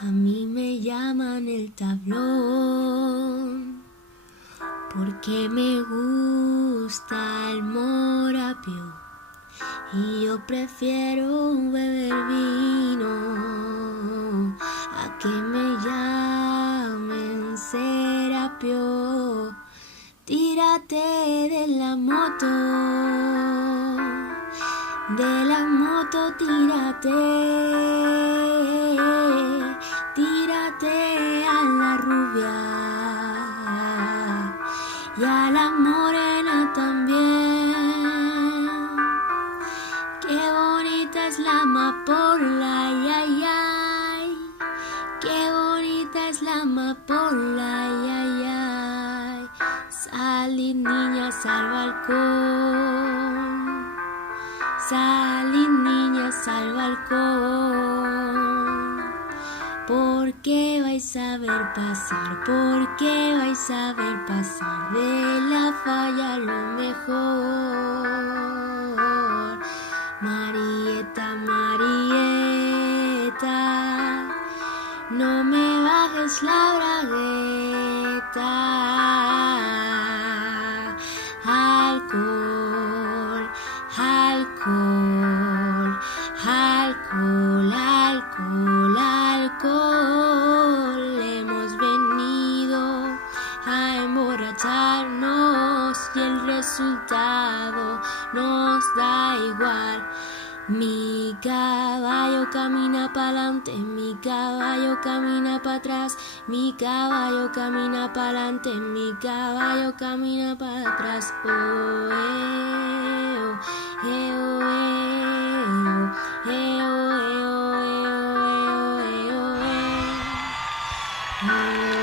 A mí me llaman el tablón porque me gusta el morapio y yo prefiero beber vino a que me llamen Serapio. Tírate de la moto tírate a la rubia y a la morena también. Qué bonita es la amapola, ay, ay, ay. Qué bonita es la amapola, ay, ay, ay. Salid niñas al balcón, salid niñas al balcón. Porque vais a ver pasar, porque vais a ver pasar de la falla lo mejor. Marieta, Marieta, no me bajes la bragueta. Alcohol, alcohol, alcohol, alcohol, alcohol. Hemos venido a emborracharnos y el resultado nos da igual. Mi caballo camina pa'lante, mi caballo camina para atrás, mi caballo camina pa'lante, mi caballo camina para atrás. Oh, oh, oh, oh, oh, oh, oh, oh, oh, oh, oh.